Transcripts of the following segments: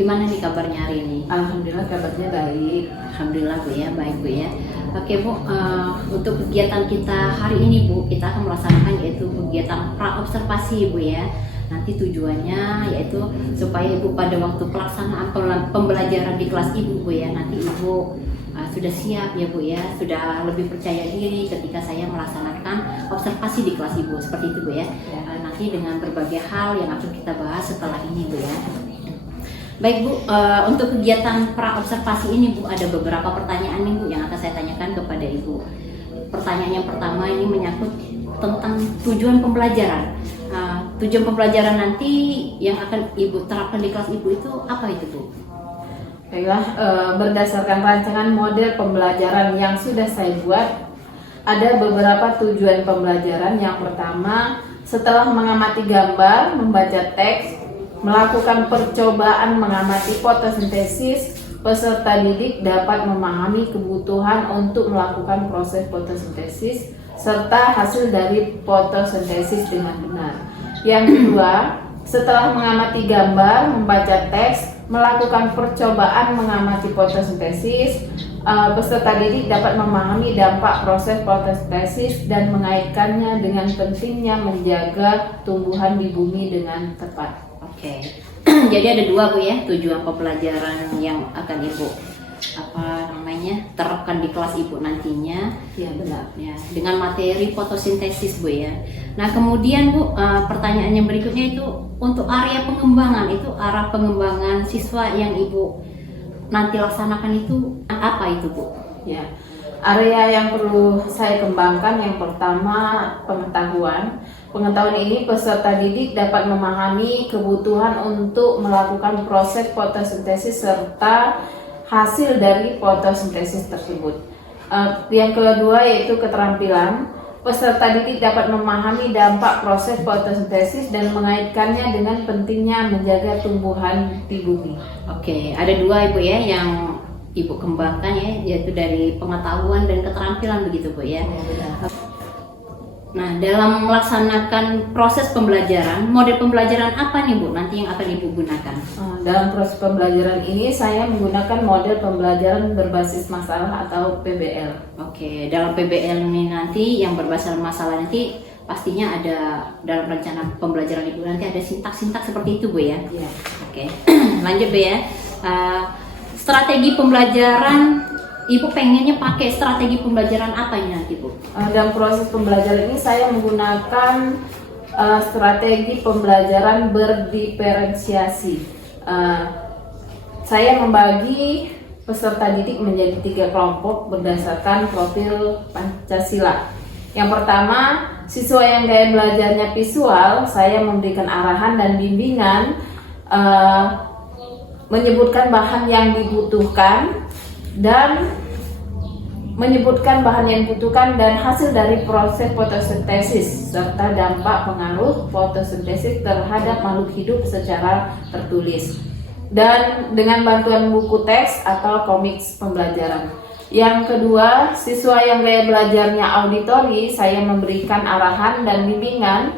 Gimana nih kabarnya hari ini? Alhamdulillah kabarnya baik. Alhamdulillah Bu ya, baik Bu ya. Oke Bu, untuk kegiatan kita hari ini Bu, kita akan melaksanakan yaitu kegiatan pra-observasi Bu ya. Nanti tujuannya yaitu supaya Ibu pada waktu pelaksanaan pembelajaran di kelas Ibu Bu ya, nanti Ibu sudah siap ya Bu ya, sudah lebih percaya diri ketika saya melaksanakan observasi di kelas Ibu, seperti itu Bu ya. Nanti dengan berbagai hal yang akan kita bahas setelah ini Bu ya. Baik Bu, untuk kegiatan pra-observasi ini Bu, ada beberapa pertanyaan nih Bu yang akan saya tanyakan kepada Ibu. Pertanyaan yang pertama ini menyangkut tentang tujuan pembelajaran. Tujuan pembelajaran nanti yang akan Ibu terapkan di kelas Ibu itu apa itu Bu? Baiklah, berdasarkan rancangan model pembelajaran yang sudah saya buat, ada beberapa tujuan pembelajaran. Yang pertama, setelah mengamati gambar, membaca teks, melakukan percobaan mengamati fotosintesis, peserta didik dapat memahami kebutuhan untuk melakukan proses fotosintesis serta hasil dari fotosintesis dengan benar. Yang kedua, setelah mengamati gambar, membaca teks, melakukan percobaan mengamati fotosintesis, peserta didik dapat memahami dampak proses fotosintesis dan mengaitkannya dengan pentingnya menjaga tumbuhan di bumi dengan tepat. Oke. Jadi ada dua Bu ya, tujuan pembelajaran yang akan Ibu terapkan di kelas Ibu nantinya. Ya benar. Ya, dengan materi fotosintesis Bu ya. Nah, kemudian Bu, pertanyaan yang berikutnya itu untuk area pengembangan, itu arah pengembangan siswa yang Ibu nanti laksanakan itu apa itu Bu? Ya. Area yang perlu saya kembangkan yang pertama pengetahuan. Pengetahuan ini peserta didik dapat memahami kebutuhan untuk melakukan proses fotosintesis serta hasil dari fotosintesis tersebut. Yang kedua yaitu keterampilan. Peserta didik dapat memahami dampak proses fotosintesis dan mengaitkannya dengan pentingnya menjaga tumbuhan di bumi. Oke, ada dua Ibu ya yang Ibu kembangkan ya, yaitu dari pengetahuan dan keterampilan begitu Bu ya. Nah, dalam melaksanakan proses pembelajaran, model pembelajaran apa nih Bu nanti yang akan Ibu gunakan? Dalam proses pembelajaran ini saya menggunakan model pembelajaran berbasis masalah atau PBL. Oke, dalam PBL ini nanti yang berbasis masalah nanti pastinya ada dalam rencana pembelajaran Ibu nanti ada sintak-sintak seperti itu Bu ya? Iya. Oke, lanjut Bu ya. Strategi pembelajaran, Ibu pengennya pakai strategi pembelajaran apa ini nanti Bu? Dalam proses pembelajaran ini saya menggunakan strategi pembelajaran berdiferensiasi. Saya membagi peserta didik menjadi 3 kelompok berdasarkan profil Pancasila. Yang pertama, siswa yang gaya belajarnya visual, saya memberikan arahan dan bimbingan menyebutkan bahan yang dibutuhkan dan hasil dari proses fotosintesis serta dampak pengaruh fotosintesis terhadap makhluk hidup secara tertulis dan dengan bantuan buku teks atau komik pembelajaran. Yang kedua, siswa yang gaya belajarnya auditori, saya memberikan arahan dan bimbingan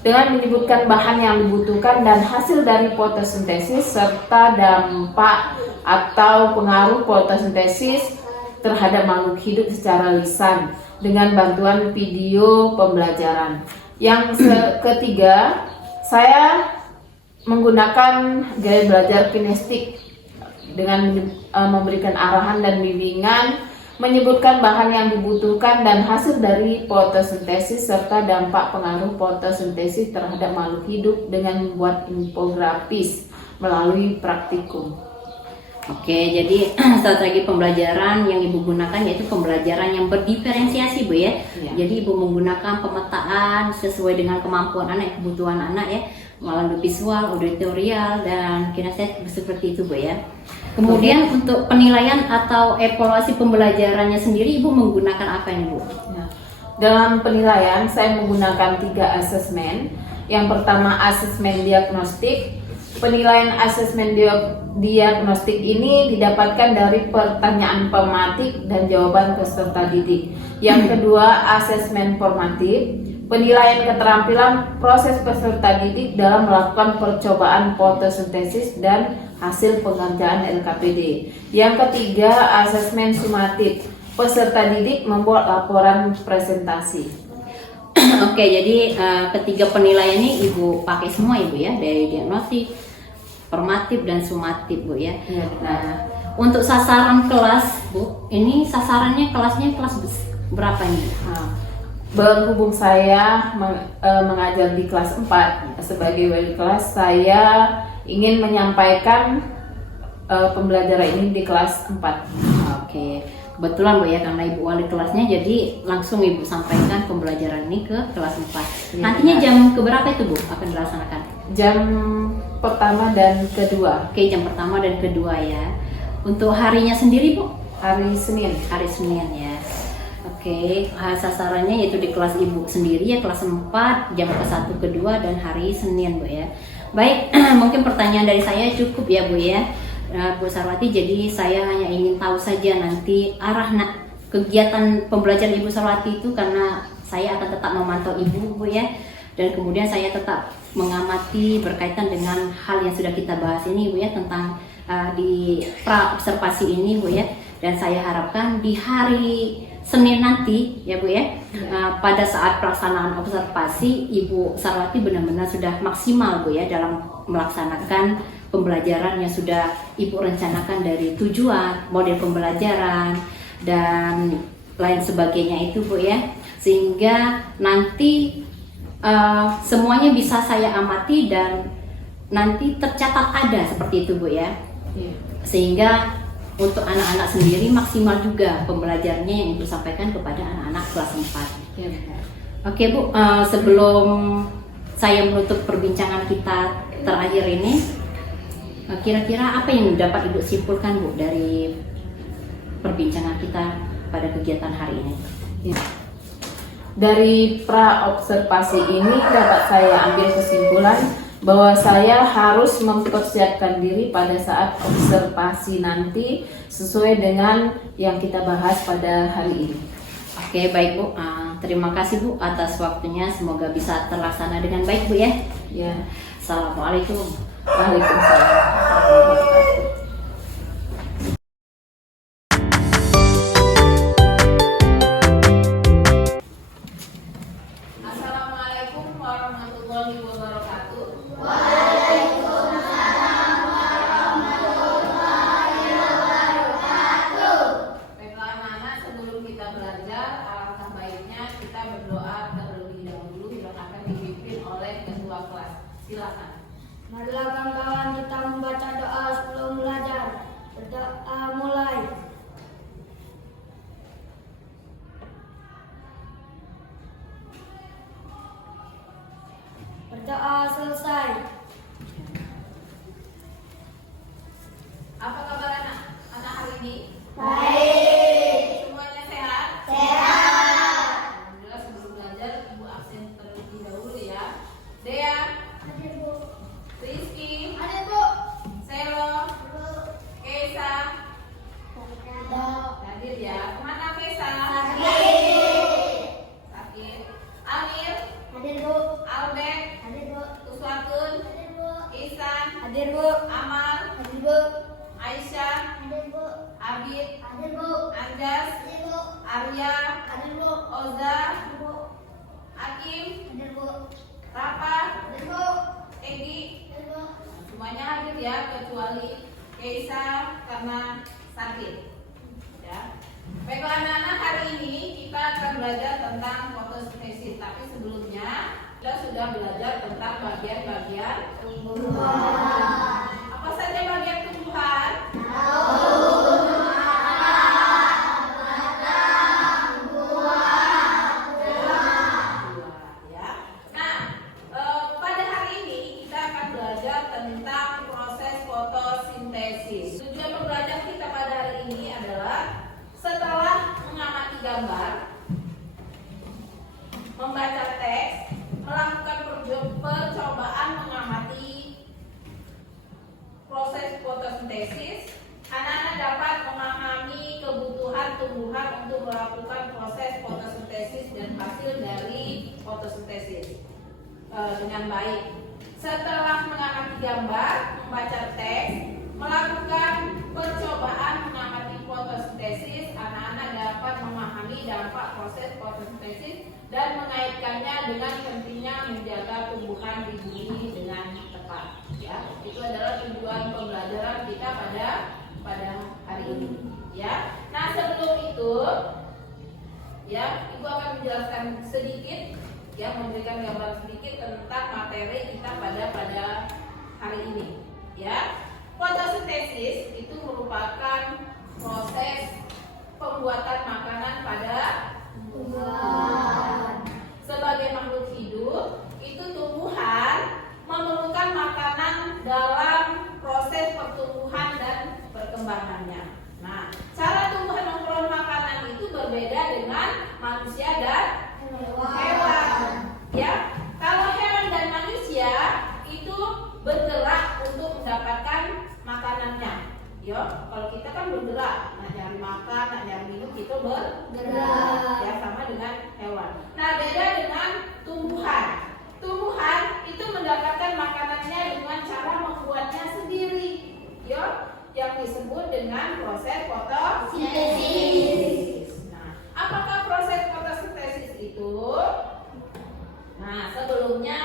dengan menyebutkan bahan yang dibutuhkan dan hasil dari fotosintesis serta dampak atau pengaruh fotosintesis terhadap makhluk hidup secara lisan dengan bantuan video pembelajaran. Yang ketiga, saya menggunakan gaya belajar kinestik dengan memberikan arahan dan bimbingan menyebutkan bahan yang dibutuhkan dan hasil dari fotosintesis serta dampak pengaruh fotosintesis terhadap makhluk hidup dengan membuat infografis melalui praktikum. Oke, jadi strategi pembelajaran yang Ibu gunakan yaitu pembelajaran yang berdiferensiasi Bu ya. Jadi Ibu menggunakan pemetaan sesuai dengan kemampuan anak, kebutuhan anak ya, melalui visual, auditorial, dan kinestetik seperti itu Bu ya. Kemudian untuk penilaian atau evaluasi pembelajarannya sendiri Ibu menggunakan apa ini Bu? Dalam penilaian saya menggunakan 3 asesmen. Yang pertama asesmen diagnostik. Penilaian asesmen diagnostik ini didapatkan dari pertanyaan pematik dan jawaban peserta didik. Yang kedua asesmen formatif. penilaian keterampilan proses peserta didik dalam melakukan percobaan fotosintesis dan hasil pengerjaan LKPD. Yang ketiga, asesmen sumatif. Peserta didik membuat laporan presentasi. Oke, jadi ketiga penilaian ini Ibu pakai semua Ibu ya, dari diagnostik, formatif dan sumatif Bu ya. Nah, untuk sasaran kelas Bu, ini sasarannya kelasnya kelas berapa ini? Berhubung saya mengajar di kelas 4 sebagai wali kelas, saya ingin menyampaikan pembelajaran ini di kelas 4. Oke, kebetulan Bu ya, karena Ibu wali kelasnya, jadi langsung Ibu sampaikan pembelajaran ini ke kelas 4. Nantinya jam keberapa itu Bu akan dilaksanakan? Jam pertama dan kedua. Oke, jam pertama dan kedua ya. Untuk harinya sendiri Bu? Hari Senin. Hari Senin ya. Oke, sasarannya yaitu di kelas Ibu sendiri ya, kelas 4, jam ke-1, ke-2, dan hari Senin Bu ya. Baik, mungkin pertanyaan dari saya cukup ya Bu ya, Bu Sarwati. Jadi saya hanya ingin tahu saja nanti arah kegiatan pembelajaran Ibu Sarwati itu, karena saya akan tetap memantau Ibu Bu ya, dan kemudian saya tetap mengamati berkaitan dengan hal yang sudah kita bahas ini Bu ya, tentang di pra observasi ini Bu ya. Dan saya harapkan di hari Senin nanti ya Bu ya, pada saat pelaksanaan observasi Ibu Sarwati benar-benar sudah maksimal Bu ya dalam melaksanakan pembelajaran yang sudah Ibu rencanakan, dari tujuan, model pembelajaran, dan lain sebagainya itu Bu ya, sehingga nanti semuanya bisa saya amati dan nanti tercatat ada seperti itu Bu ya. Sehingga untuk anak-anak sendiri maksimal juga pembelajarannya yang Ibu sampaikan kepada anak-anak kelas 4. Oke Bu, sebelum saya menutup perbincangan kita terakhir ini, kira-kira apa yang dapat Ibu simpulkan Bu dari perbincangan kita pada kegiatan hari ini? Dari pra observasi ini dapat saya ambil kesimpulan bahwa saya harus mempersiapkan diri pada saat observasi nanti sesuai dengan yang kita bahas pada hari ini. Oke, baik Bu, terima kasih Bu atas waktunya, semoga bisa terlaksana dengan baik Bu ya. Assalamualaikum. Waalaikumsalam. Assalamualaikum warahmatullahi wabarakatuh. Baiklah anak-anak, sebelum kita belajar, alangkah baiknya kita berdoa terlebih dahulu yang akan dipimpin oleh ketua kelas. Silakan. Marilah kawan-kawan kita membaca doa sebelum belajar. Berdoa mulai. Berdoa selesai. Apa kabar anak hari ini? Baik. Semuanya sehat? Sehat. Alhamdulillah, sebelum belajar Ibu absen terlebih dahulu ya. Dea, Hadir Bu. Rizky, Hadir Bu. Selo, Bu. Keisa, Ada. hadir ya. Kemana Keisa? Sakit. Amir, Hadir Bu. Albert, Hadir Bu. Uswatun, Hadir Bu. Ihsan, Hadir Bu. Amal, Hadir Bu. Aisyah, Hadir Bu. Abid, Hadir Bu. Anjas, Hadir Bu. Arya, Hadir Bu. Oza, Hadir Bu. Hakim, Hadir Bu. Rafa, Hadir Bu. Egi. Hadir Bu. Semuanya hadir ya, kecuali Keisa karena sakit. Ya. Baiklah anak-anak, hari ini kita akan belajar tentang fotosintesis. Tapi sebelumnya kita sudah belajar tentang bagian-bagian tumbuhan. Apa saja bagian tumbuhan? Ya. Nah, pada hari ini kita akan belajar tentang proses fotosintesis. Tujuan pembelajaran kita pada hari ini adalah setelah mengamati gambar, membaca teks, melakukan percobaan mengamati tumbuhan untuk melakukan proses fotosintesis dan hasil dari fotosintesis dengan baik. Setelah mengamati gambar, membaca teks, melakukan percobaan mengamati fotosintesis, anak-anak dapat memahami dampak proses fotosintesis dan mengaitkannya dengan pentingnya menjaga tumbuhan di bumi dengan tepat. Ya, itu adalah tujuan pembelajaran kita pada hari ini. Ya, nah sebelum itu, ya, Ibu akan menjelaskan sedikit, ya, memberikan gambaran sedikit tentang materi kita pada hari ini. Ya, fotosintesis itu merupakan proses pembuatan makanan pada tumbuhan. Sebagai makhluk hidup, itu tumbuhan memerlukan makanan dalam proses pertumbuhan dan perkembangannya. Nah, cara tumbuhan memperoleh makanan itu berbeda dengan manusia dan hewan. Ya, kalau hewan dan manusia itu bergerak untuk mendapatkan makanannya. Yo, kalau kita kan bergerak, nak nyari makan, nak nyari minum, kita bergerak. Ya, sama dengan hewan. Nah, beda dengan tumbuhan. Tumbuhan itu mendapatkan makanannya dengan cara membuatnya sendiri. Yo, yang disebut dengan proses fotosintesis. Nah, apakah proses fotosintesis itu? Nah, sebelumnya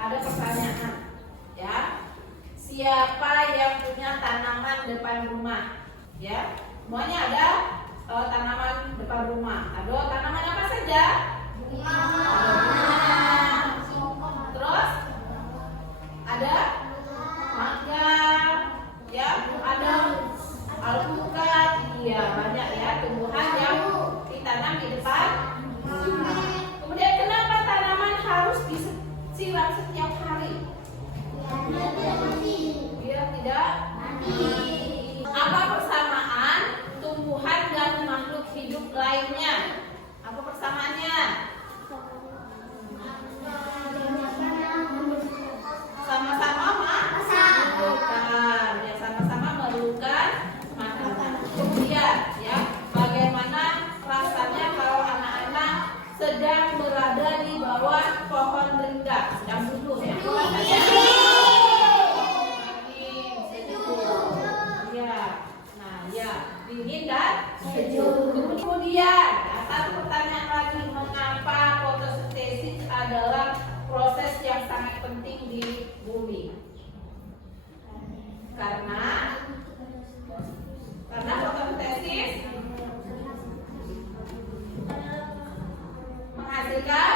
ada pertanyaan, ya. Siapa yang punya tanaman depan rumah? Ya, semuanya ada tanaman depan rumah. Ada tanaman apa saja? Bunga. Terus ada mangga, ya, ada alpukat, iya banyak ya tumbuhan yang ditanam di depan. Kemudian kenapa tanaman harus disiram setiap hari? Biar tidak mati. Apa persamaan tumbuhan dan makhluk hidup lainnya? Apa persamaannya? Sama-sama memerlukan, ya, sama-sama memerlukan makanan. Kemudian, ya, bagaimana rasanya kalau anak-anak sedang berada di bawah pohon rindang, sedang duduk, ya? Dingin dan sejuk. Kemudian, satu pertanyaan lagi, mengapa fotosintesis adalah proses yang sangat penting di bumi? Karena fotosintesis menghasilkan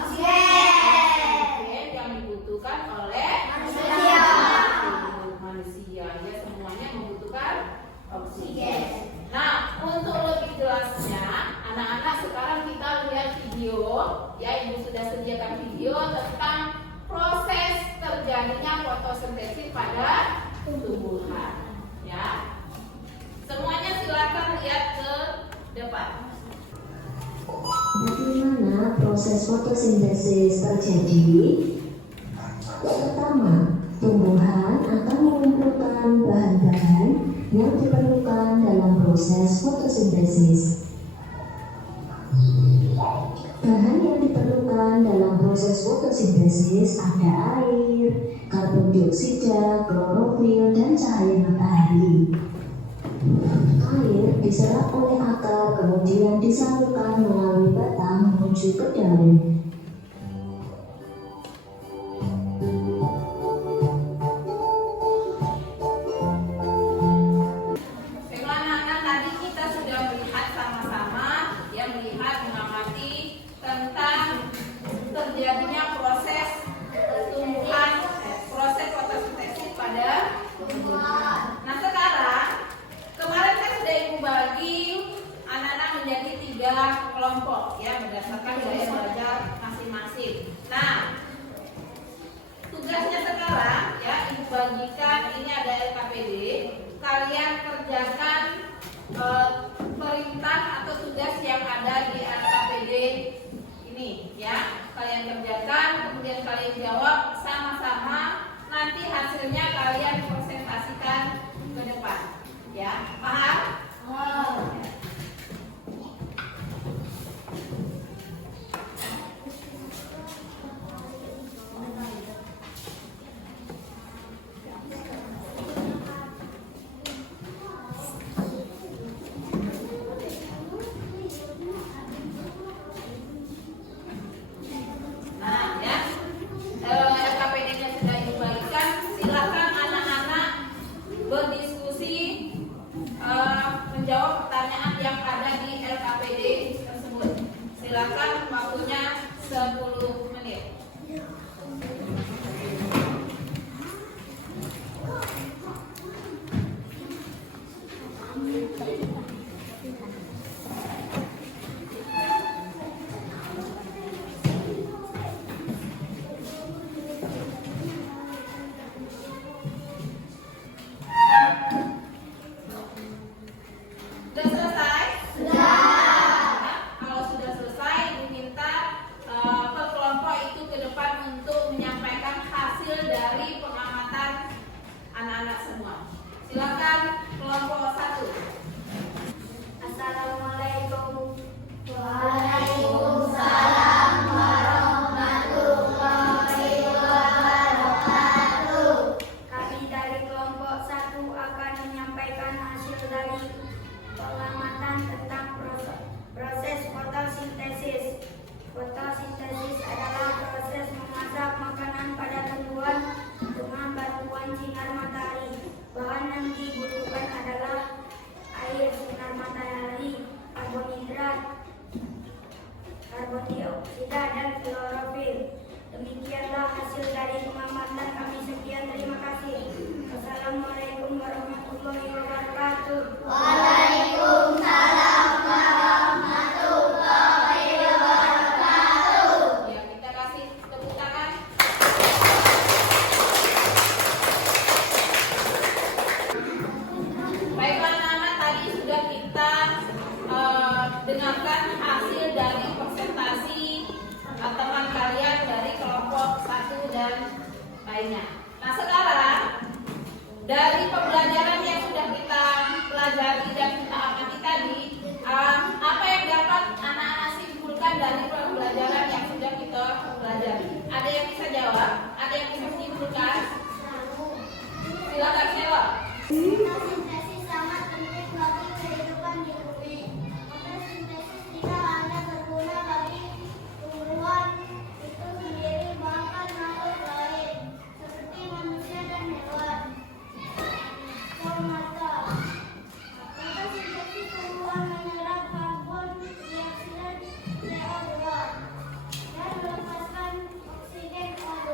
oksigen yang dibutuhkan oleh manusia. Ya, semuanya membutuhkan oksigen. Nah, untuk lebih jelasnya, anak-anak sekarang kita lihat video, ya, Ibu sudah sediakan video tentang proses terjadinya fotosintesis pada tumbuhan. Ya, semuanya silakan lihat ke depan. Bagaimana proses fotosintesis terjadi? Pertama, tumbuhan akan mengumpulkan bahan-bahan yang diperlukan dalam proses fotosintesis. Bahan yang diperlukan dalam proses fotosintesis ada air, karbon dioksida, klorofil, dan cahaya matahari. Air diserap oleh akar, kemudian disalurkan melalui batang menuju ke daun. Terjadinya proses tumbuhan, proses fotosintesis pada tumbuhan. Nah, sekarang kemarin saya sudah Ibu bagi anak-anak menjadi 3 kelompok, ya, berdasarkan gaya belajar masing-masing. Nah, tugasnya sekarang, ya, Ibu bagikan, ini ada LKPD. Kalian kerjakan perintah atau tugas yang ada di LKPD ini, ya, kalian kerjakan, kemudian kalian jawab sama-sama. Nanti hasilnya kalian presentasikan ke depan, ya, paham? dengarkan hasil dari presentasi teman kalian dari kelompok 1 dan lainnya. Nah, sekarang dari pembelajaran yang sudah kita pelajari dan kita amati tadi, apa yang dapat anak-anak simpulkan dari pembelajaran yang sudah kita pelajari? Ada yang bisa jawab? Ada yang bisa simpulkan? Silakan Sheila. Fotosintesis sangat penting bagi kehidupan di bumi. Fotosintesis tidak hanya berguna bagi tumbuhan itu sendiri, bahkan makhluk lain seperti manusia dan hewan. Stomata. Fotosintesis tumbuhan menyerap karbon dioksida CO2 dan melepaskan oksigen O2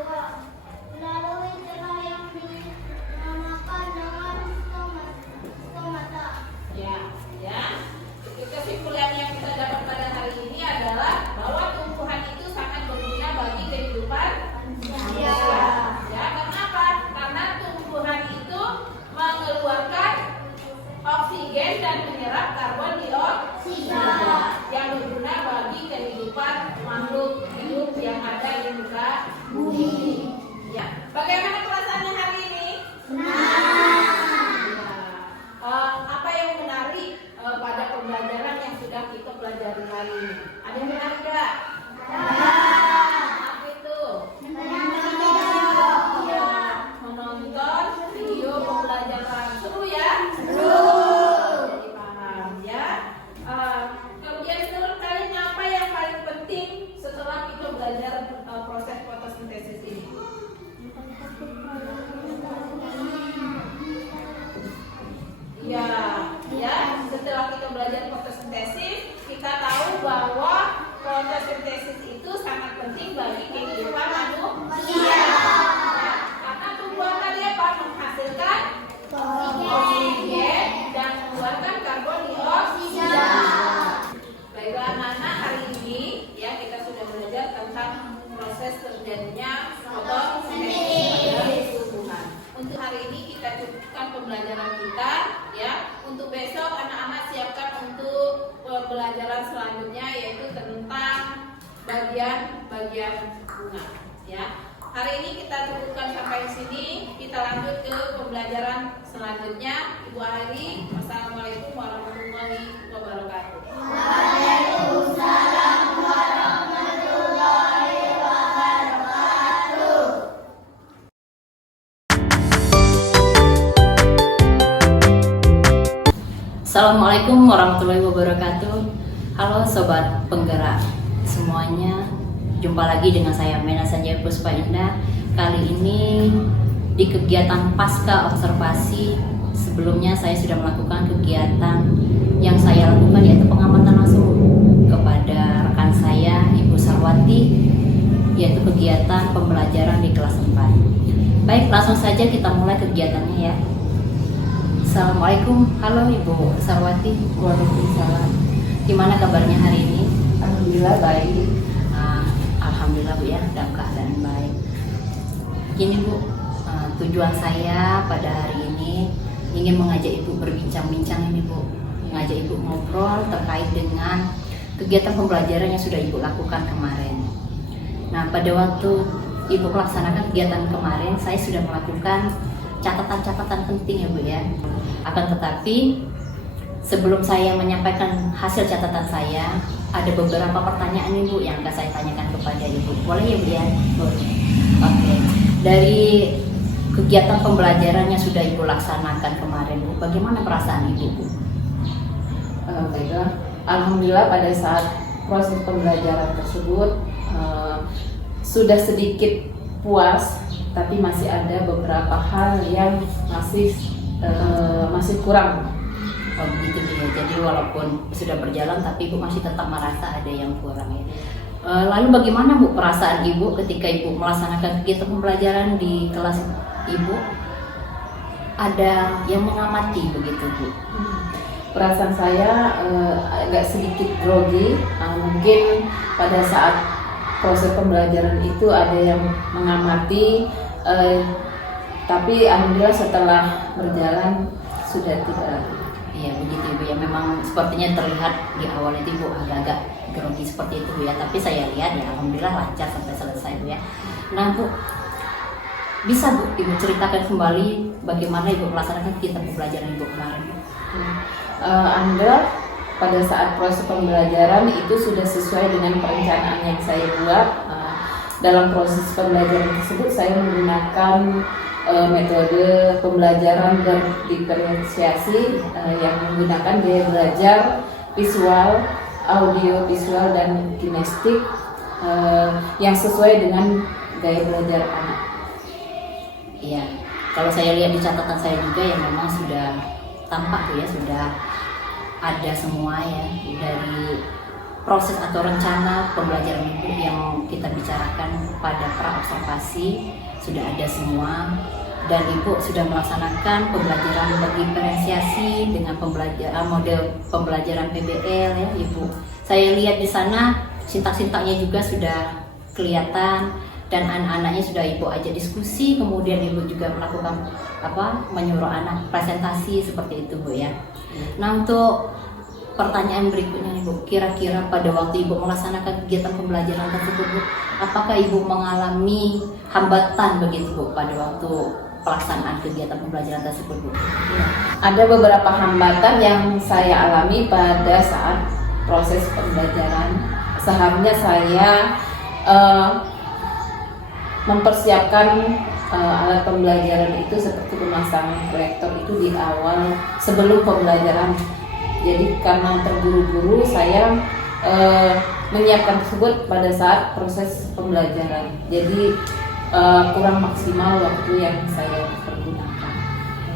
melalui celah yang dinamakan dengan stomata. Ya. Kesimpulan yang kita dapat pada hari ini adalah bahwa tumbuhan itu sangat berguna bagi kehidupan manusia. Ya, kenapa? Karena tumbuhan itu mengeluarkan oksigen dan menyerap karbon dioksida yang berguna bagi kehidupan makhluk hidup yang ada di muka bumi. Ya, bagaimana perasaannya hari ini? Apa yang menarik pada pembelajaran yang sudah kita pelajari hari ini? Ada yang menarik nggak? Apa itu? Ya, menonton video pembelajaran. Seru ya? Jadi paham ya. Kemudian menurut kalian apa yang paling penting setelah kita belajar proses fotosintesis ini? Ya, setelah kita belajar fotosintesis, kita tahu bahwa fotosintesis itu sangat penting bagi kehidupan manusia. Ya, karena tumbuhan tadi apa? Menghasilkan oksigen dan mengeluarkan karbon dioksida. Baiklah anak-anak, hari ini ya kita sudah belajar tentang proses terjadinya fotosintesis pada tumbuhan. Untuk hari ini kita cukupkan pembelajaran kita ya. Untuk besok anak-anak siapkan untuk pembelajaran selanjutnya yaitu tentang bagian-bagian bunga ya. Hari ini kita cukupkan sampai sini. Kita lanjut ke pembelajaran selanjutnya. Ibu Ari, wassalamualaikum warahmatullahi wabarakatuh. Waalaikumsalam warahmatullahi wabarakatuh. Assalamualaikum warahmatullahi wabarakatuh. Halo sobat penggerak semuanya, jumpa lagi dengan saya Mena Sanjaya Puspa Indah. Kali ini di kegiatan pasca observasi. Sebelumnya saya sudah melakukan kegiatan yang saya lakukan yaitu pengamatan langsung kepada rekan saya Ibu Sarwati, yaitu kegiatan pembelajaran di kelas 4. Baik, langsung saja kita mulai kegiatannya ya. Assalamualaikum, halo Ibu Sarwati. Waalaikumsalam. Gimana kabarnya hari ini? Alhamdulillah baik. Alhamdulillah Bu ya, dalam keadaan baik. Gini Bu, tujuan saya pada hari ini ingin mengajak Ibu berbincang-bincang ini Bu, mengajak Ibu ngobrol terkait dengan kegiatan pembelajaran yang sudah Ibu lakukan kemarin. Nah, pada waktu Ibu melaksanakan kegiatan kemarin, saya sudah melakukan catatan-catatan penting ya Bu ya. Akan tetapi sebelum saya menyampaikan hasil catatan saya, ada beberapa pertanyaan nih Bu yang akan saya tanyakan kepada Ibu. Boleh ya Bu ya? Boleh. Oke. Dari kegiatan pembelajaran yang sudah Ibu laksanakan kemarin Bu, bagaimana perasaan Ibu Bu? Baiklah, alhamdulillah pada saat proses pembelajaran tersebut sudah sedikit puas, tapi masih ada beberapa hal yang masih kurang. Oh begitu ya. Jadi walaupun sudah berjalan, tapi Ibu masih tetap merasa ada yang kurang ya. Lalu bagaimana Bu perasaan Ibu ketika Ibu melaksanakan kegiatan pembelajaran di kelas Ibu? Ada yang mengamati begitu Bu? Perasaan saya agak sedikit grogi. Mungkin pada saat proses pembelajaran itu ada yang mengamati, tapi alhamdulillah setelah berjalan sudah tidak. Iya begitu Ibu ya, memang sepertinya terlihat di awal itu Ibu agak-agak grogi seperti itu Bu ya, tapi saya lihat ya alhamdulillah lancar sampai selesai Bu ya. Nah Bu, bisa Bu Ibu ceritakan kembali bagaimana Ibu melaksanakan kegiatan pembelajaran Ibu kemarin Bu? Anda pada saat proses pembelajaran itu sudah sesuai dengan perencanaan yang saya buat. Dalam proses pembelajaran tersebut saya menggunakan metode pembelajaran berdiferensiasi yang menggunakan gaya belajar visual, audio visual dan kinestik yang sesuai dengan gaya belajar anak. Iya, kalau saya lihat di catatan saya juga ya memang sudah tampak Bu ya, sudah ada semua ya dari proses atau rencana pembelajaran Ibu yang kita bicarakan pada pra-observasi sudah ada semua, dan Ibu sudah melaksanakan pembelajaran berdiferensiasi dengan model pembelajaran PBL ya Ibu. Saya lihat di sana sintak-sintaknya juga sudah kelihatan, dan anak-anaknya sudah Ibu ajak diskusi, kemudian Ibu juga melakukan menyuruh anak presentasi seperti itu Bu ya. Nah untuk pertanyaan berikutnya nih Bu, kira-kira pada waktu Ibu melaksanakan kegiatan pembelajaran tersebut Bu, apakah Ibu mengalami hambatan begitu Bu pada waktu pelaksanaan kegiatan pembelajaran tersebut Bu? Ya, ada beberapa hambatan yang saya alami pada saat proses pembelajaran. Seharusnya saya mempersiapkan alat pembelajaran itu seperti pemasangan proyektor itu di awal sebelum pembelajaran. Jadi karena terburu-buru saya menyiapkan tersebut pada saat proses pembelajaran. Jadi kurang maksimal waktu yang saya pergunakan.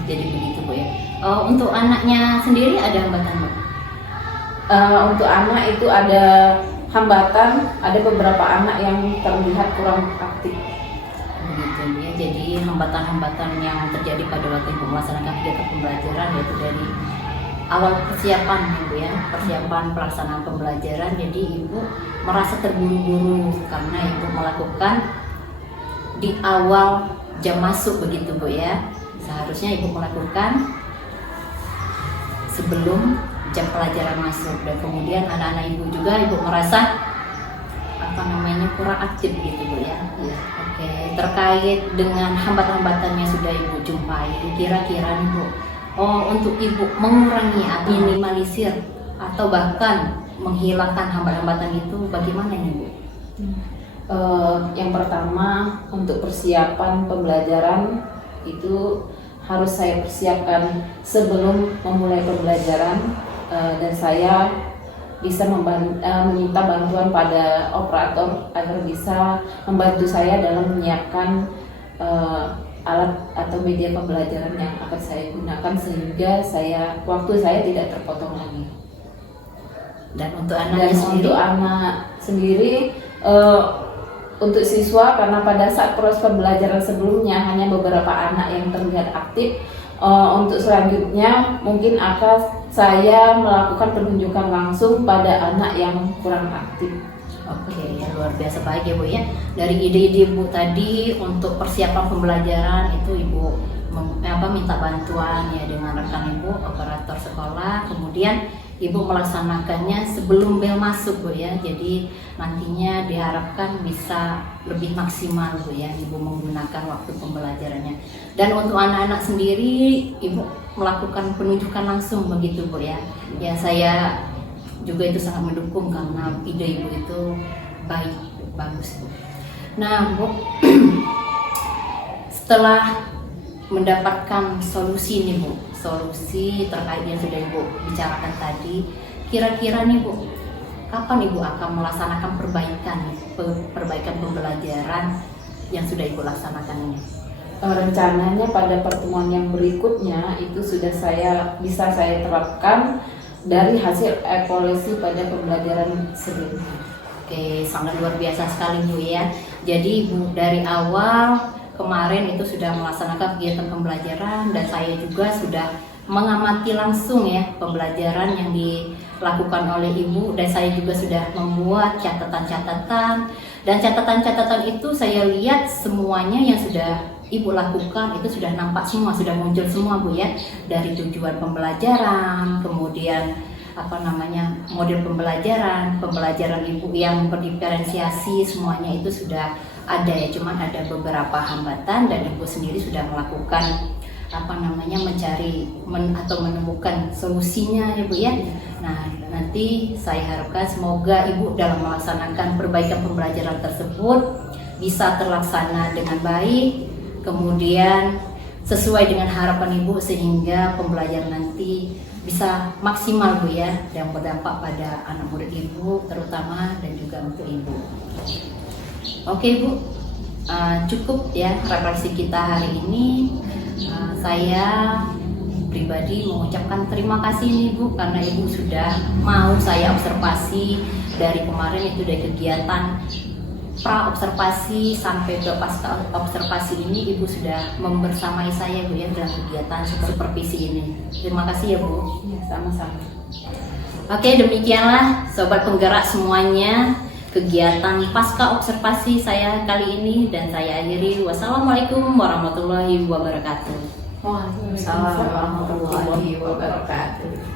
Jadi begitu Bu ya. Untuk anaknya sendiri ada hambatan Bu? Untuk anak itu ada hambatan, ada beberapa anak yang terlihat kurang aktif. Begitu ya. Jadi hambatan-hambatan yang terjadi pada waktu Ibu melaksanakan kegiatan pembelajaran yaitu dari awal persiapan Ibu ya, persiapan pelaksanaan pembelajaran. Jadi Ibu merasa terburu-buru karena Ibu melakukan di awal jam masuk begitu Bu ya. Seharusnya Ibu melakukan sebelum jam pelajaran masuk, dan kemudian anak-anak Ibu juga Ibu merasa kurang aktif gitu Bu ya. Oke, terkait dengan hambatan-hambatan yang sudah Ibu jumpai, kira-kira nih Bu, untuk Ibu mengurangi atau minimalisir atau bahkan menghilangkan hambatan-hambatan itu bagaimana nih Bu? Yang pertama, untuk persiapan pembelajaran itu harus saya persiapkan sebelum memulai pembelajaran, dan saya bisa meminta bantuan pada operator agar bisa membantu saya dalam menyiapkan alat atau media pembelajaran yang akan saya gunakan sehingga waktu saya tidak terpotong lagi. Dan untuk anak sendiri, untuk siswa, karena pada saat proses pembelajaran sebelumnya hanya beberapa anak yang terlihat aktif, untuk selanjutnya mungkin akan saya melakukan penunjukan langsung pada anak yang kurang aktif. Oke, luar biasa baik ya Bu ya. Dari ide-ide Bu tadi untuk persiapan pembelajaran itu Ibu minta bantuan ya dengan rekan Ibu operator sekolah, kemudian Ibu melaksanakannya sebelum bel masuk Bu ya. Jadi nantinya diharapkan bisa lebih maksimal Bu ya Ibu menggunakan waktu pembelajarannya. Dan untuk anak-anak sendiri Ibu melakukan penunjukan langsung begitu Bu ya. Ya saya juga itu sangat mendukung karena ide Ibu itu baik, bagus Bu. Nah Bu, setelah mendapatkan solusi nih Bu, solusi terkait yang sudah Ibu bicarakan tadi, kira-kira nih Bu, kapan Ibu akan melaksanakan perbaikan pembelajaran yang sudah Ibu laksanakan ini? Rencananya pada pertemuan yang berikutnya itu sudah bisa saya terapkan dari hasil evaluasi pada pembelajaran sebelumnya. Oke, sangat luar biasa sekali Bu ya. Jadi Bu dari awal kemarin itu sudah melaksanakan kegiatan pembelajaran, dan saya juga sudah mengamati langsung ya pembelajaran yang dilakukan oleh Ibu, dan saya juga sudah membuat catatan-catatan, dan catatan-catatan itu saya lihat semuanya yang sudah Ibu lakukan itu sudah nampak semua, sudah muncul semua Bu ya, dari tujuan pembelajaran, kemudian model pembelajaran Ibu yang berdiferensiasi, semuanya itu sudah ada ya. Cuman ada beberapa hambatan dan Ibu sendiri sudah melakukan mencari atau menemukan solusinya ya Bu ya. Nah, nanti saya harapkan semoga Ibu dalam melaksanakan perbaikan pembelajaran tersebut bisa terlaksana dengan baik, kemudian sesuai dengan harapan Ibu, sehingga pembelajaran nanti bisa maksimal Bu ya, yang berdampak pada anak murid Ibu terutama dan juga untuk Ibu. Oke Bu, cukup ya refleksi kita hari ini. Saya pribadi mengucapkan terima kasih nih Bu, karena Ibu sudah mau saya observasi dari kemarin, itu dari kegiatan pra observasi sampai ke pasca observasi ini. Ibu sudah membersamai saya Bu ya dalam kegiatan supervisi ini. Terima kasih ya Bu. Ya, sama-sama. Oke, demikianlah Sobat Penggerak semuanya, kegiatan pasca observasi saya kali ini, dan saya akhiri. Wassalamualaikum warahmatullahi wabarakatuh. Waalaikumsalam warahmatullahi wabarakatuh.